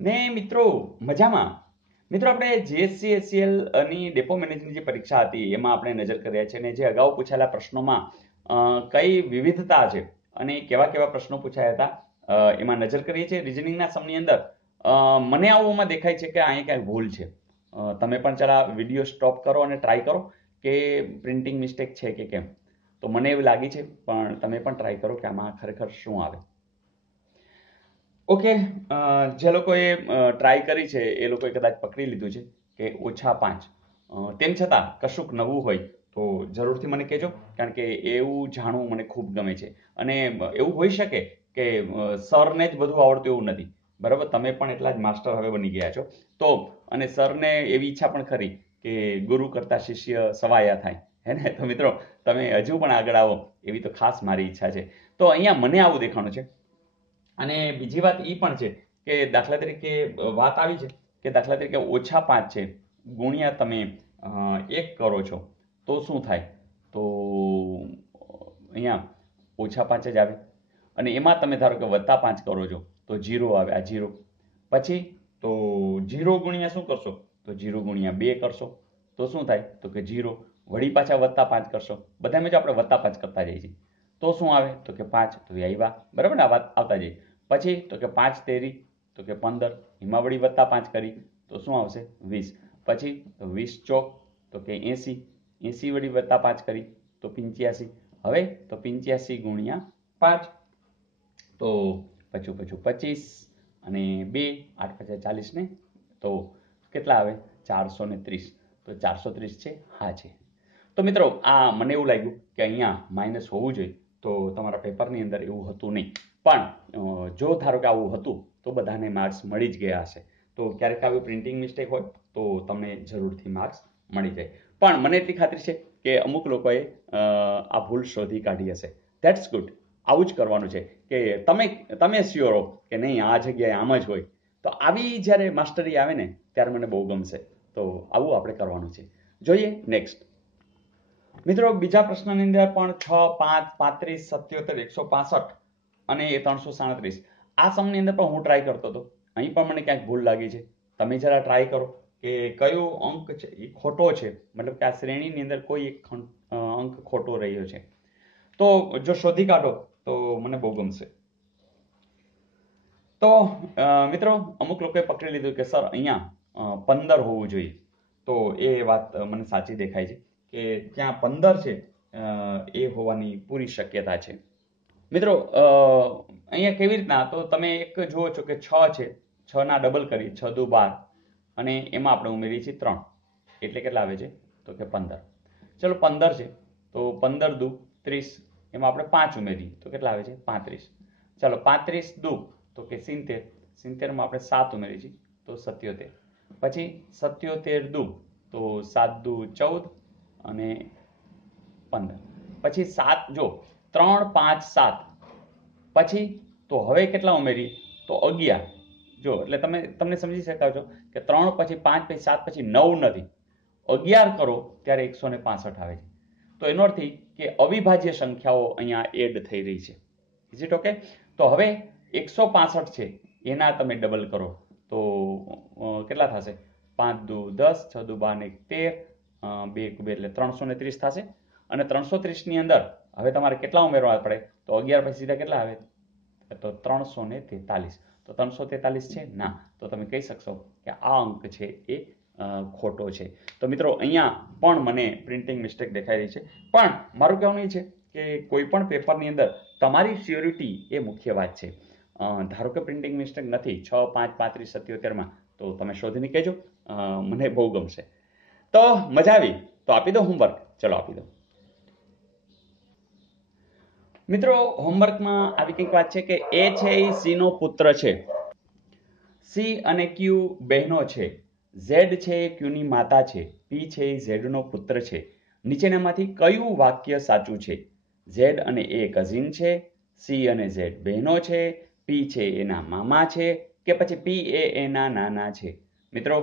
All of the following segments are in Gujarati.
ને મિત્રો મજામાં. મિત્રો આપણે જીએસસી એસીએલ ની ડેપો મેનેજરની જે પરીક્ષા હતી એમાં આપણે નજર કર્યા છે અને જે અગાઉ પૂછાયેલા પ્રશ્નોમાં કઈ વિવિધતા છે અને કેવા કેવા પ્રશ્નો પૂછાયા હતા એમાં નજર કરીએ છીએ. રિઝનિંગના સમની અંદર મને આવું દેખાય છે કે અહીં ક્યાંક ભૂલ છે. તમે પણ ચલા વિડીયો સ્ટોપ કરો અને ટ્રાય કરો કે પ્રિન્ટિંગ મિસ્ટેક છે કે કેમ. તો મને એવું લાગી છે, પણ તમે પણ ટ્રાય કરો કે આમાં ખરેખર શું આવે. ઓકે, જે લોકોએ ટ્રાય કરી છે એ લોકોએ કદાચ પકડી લીધું છે કે -5. તેમ છતાં કશુંક નવું હોય તો જરૂરથી મને કહેજો, કારણ કે એવું જાણવું મને ખૂબ ગમે છે. અને એવું હોઈ શકે કે સરને જ બધું આવડતું એવું નથી, બરાબર. તમે પણ એટલા જ માસ્ટર હવે બની ગયા છો તો, અને સરને એવી ઈચ્છા પણ ખરી કે ગુરુ કરતા શિષ્ય સવાયા થાય, હે ને. તો મિત્રો તમે હજુ પણ આગળ આવો એવી તો ખાસ મારી ઈચ્છા છે. તો અહીંયા મને આવું દેખાણું છે. અને બીજી વાત એ પણ છે કે દાખલા તરીકે વાત આવી છે કે દાખલા તરીકે -5 છે ગુણ્યા તમે 1 કરો છો તો શું થાય. તો અહીંયા -5 જ આવે અને એમાં તમે ધારો કે +5 કરો છો તો 0 આવે, આ 0. પછી તો 0 ગુણ્યા શું કરશો તો 0 ગુણ્યા 2 કરશો તો શું થાય તો કે 0. વળી પાછા +5 કરશો, બધામાં જો આપણે +5 કરતા જઈએ છીએ તો શું આવે તો કે 5. તો આવ્યા, બરાબર ને, આ વાત આવતા જઈએ. પછી તો કે 5 તેરી તો કે 15, એમાં વળી +5 કરી તો શું આવશે 20. પછી તો 20 ચોક તો કે 80, 80 વળી +5 કરી તો 85. હવે તો 85 ગુણ્યા 5 તો પચું 25 અને 2 8 × 40 ને તો કેટલા આવે 430. તો 430 છે, હા છે. તો મિત્રો આ મને એવું લાગ્યું કે અહીંયા માઇનસ હોવું જોઈએ, તો તમારા પેપરની અંદર એવું હતું નહીં. પણ જો ધારો કે આવું હતું તો બધાને માર્ક્સ મળી જ ગયા હશે. તો ક્યારેક આવી પ્રિન્ટિંગ મિસ્ટેક હોય તો તમને જરૂરથી માર્ક્સ મળી જાય. પણ મને એટલી ખાતરી છે કે અમુક લોકોએ આ ભૂલ શોધી કાઢી હશે. That's good. આવું જ કરવાનું છે કે તમે શ્યોર હો કે નહીં આ જગ્યાએ આમ જ હોય. તો આવી જ્યારે માસ્ટરી આવે ને ત્યારે મને બહુ ગમશે. તો આવું આપણે કરવાનું છે. જોઈએ નેક્સ્ટ. મિત્રો બીજા પ્રશ્નની અંદર પણ 6, 5, 35, 77, 165 અને 337 આ સમની અંદર પણ હું ટ્રાય કરતો હતો. અહીં પણ મને ક્યાંક ભૂલ લાગી છે. તમે જરા ટ્રાય કરો કે કયો અંક છે એ ખોટો છે, મતલબ કે આ શ્રેણીની અંદર કોઈ એક અંક ખોટો રહ્યો છે. તો જો શોધી કાઢો તો મને બહુ ગમશે. તો મિત્રો અમુક લોકોએ પકડી લીધું કે સર અહીંયા 15 હોવું જોઈએ. તો એ વાત મને સાચી દેખાય છે કે ત્યાં 15 છે એ હોવાની પૂરી શક્યતા છે. મિત્રો અહીંયા કેવી રીતના, તો તમે એક જુઓ છો કે 6 છે, 6 ના ડબલ કરી 6 દુ 12 અને એમાં આપણે ઉમેરીએ છીએ 3 એટલે કેટલા આવે છે તો કે 15. ચલો 15 છે તો 15 દુ 30, એમાં આપણે 5 ઉમેરીએ તો કેટલા આવે છે 35. ચાલો 35 દુ તો કે 70, 70માં આપણે 7 ઉમેરીએ છીએ તો 77. પછી 77 દુ તો 7 દુ 14 અને 15. પછી 7 જો 3, 5, 7 પછી તો હવે કેટલા ઉમેરી તો 11. જો એટલે તમને સમજી શકાય છો કે 3 પછી 5 પછી 7 પછી 9 નથી, 11 કરો ત્યારે 165 આવે છે. તો એનો અર્થ કે અવિભાજ્ય સંખ્યાઓ અહીંયા એડ થઈ રહી છે. Is it okay? તો હવે 165 છે એના તમે ડબલ કરો તો કેટલા થશે 5 દુ 10, 6 દુ 12 ને 13, 2 એટલે 330 થશે. અને 330 ની અંદર હવે તમારે કેટલા ઉમેરવા પડે તો 11 પછી સીધા કેટલા આવે તો 343. તો 343 છે ના, તો તમે કહી શકશો કે આ અંક છે એ ખોટો છે. તો મિત્રો અહીંયા પણ મને પ્રિન્ટિંગ મિસ્ટેક દેખાઈ રહી છે. પણ મારું કહેવાનું એ છે કે કોઈ પણ પેપરની અંદર તમારી સ્યોરિટી એ મુખ્ય વાત છે. ધારો કે પ્રિન્ટિંગ મિસ્ટેક નથી 6, 5, 35, 77માં તો તમે શોધીને કહેજો, મને બહુ ગમશે. તો મજા આવી તો આપી દો હોમવર્ક. ચલો આપી દો. મિત્રો હોમવર્કમાં આવી કંઈક વાત છે કે એ છે એ સી નો પુત્ર છે, સી અને ક્યુ બહેનો છે, ઝેડ છે એ ક્યુની માતા છે, પી છે એ ઝેડ નો પુત્ર છે. નીચેનામાંથી કયું વાક્ય સાચું છે? ઝેડ અને એ કઝિન છે, સી અને ઝેડ બહેનો છે, પી છે એના મામા છે કે પછી પી એ એના નાના છે. મિત્રો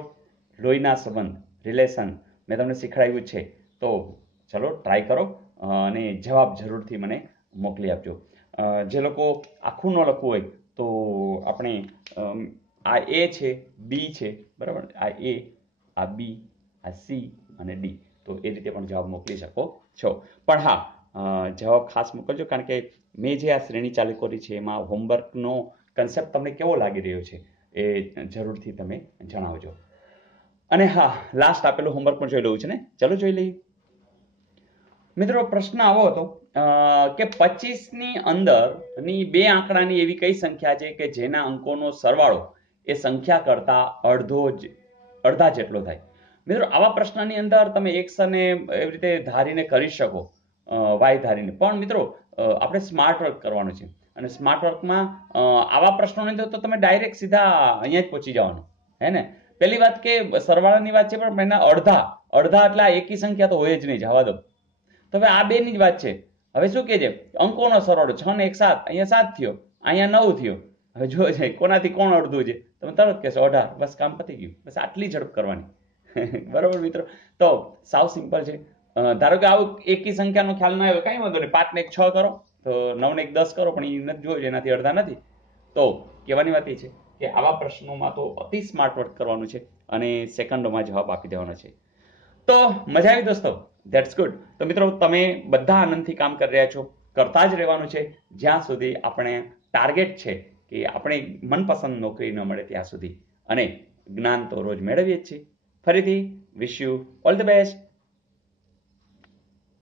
લોહીના સંબંધ રિલેશન મેં તમને શીખવાડ્યું છે, તો ચલો ટ્રાય કરો અને જવાબ જરૂરથી મને મોકલી આપજો. જે લોકો આખું ન લખવું હોય તો આપણે આ એ છે, બી છે, બરાબર, આ એ, આ બી, આ સી અને ડી. તો એ રીતે પણ જવાબ મોકલી શકો છો. પણ હા, જવાબ ખાસ મોકલજો, કારણ કે મેં જે આ શ્રેણી ચાલુ કરી છે એમાં હોમવર્કનો કન્સેપ્ટ તમને કેવો લાગી રહ્યો છે એ જરૂરથી તમે જણાવજો. અને હા, લાસ્ટ આપેલું હોમવર્ક પણ જોઈ લેવું છે ને? ચલો જોઈ લઈએ. મિત્રો, પ્રશ્ન આવો હતો કે 25ની અંદરની બે આંકડાની એવી કઈ સંખ્યા છે કે જેના અંકોનો સરવાળો એ સંખ્યા કરતા અડધા જેટલો થાય. મિત્રો, આવા પ્રશ્નની અંદર તમે x અને એવી રીતે ધારીને કરી શકો, y ધારીને. પણ મિત્રો, આપણે સ્માર્ટ વર્ક કરવાનું છે, અને સ્માર્ટ વર્કમાં આવા પ્રશ્નોની અંદર તો તમે ડાયરેક્ટ સીધા અહીંયા જ પહોંચી જવાનું, હે ને? પહેલી વાત કે સરવાળાની વાત છે, પણ એના અડધા એટલે આ એકી સંખ્યા તો હોય જ નહીં, જવા દો. તો હવે આ બેની જ વાત છે. હવે શું કે છે? અંકોનો સરવાળો 6 ને 1 7, અહીંયા 7 થયો, અહીંયા 9 થયો. હવે જો છે કોનાથી કોણ અડધું છે, તમે તરત કહેશો 18. બસ કામ પતી ગયું. બસ આટલી ઝડપ કરવાની. બરાબર મિત્રો? તો સાવ સિમ્પલ છે. ધારો કે આવું એકી સંખ્યાનો ખ્યાલ ના આવ્યો, કઈ વાંધો નહીં. 5 ને 1 6 કરો, તો 9 ને 1 10 કરો, પણ એ નથી જોયું, એનાથી અડધા નથી. તો કહેવાની વાત એ છે કે આવા પ્રશ્નોમાં તો અતિ સ્માર્ટ વર્ક કરવાનું છે અને સેકન્ડોમાં જવાબ આપી દેવાનો છે. તો મજા આવી દોસ્તો? That's good. તો મિત્રો, તમે બધા આનંદથી કામ કરી રહ્યા છો, કરતા જ રહેવાનું છે જ્યાં સુધી આપણે ટાર્ગેટ છે કે આપણે મનપસંદ નોકરી ન મળે ત્યાં સુધી. અને જ્ઞાન તો રોજ મેળવીએ જ છીએ. ફરીથી wish you all the best.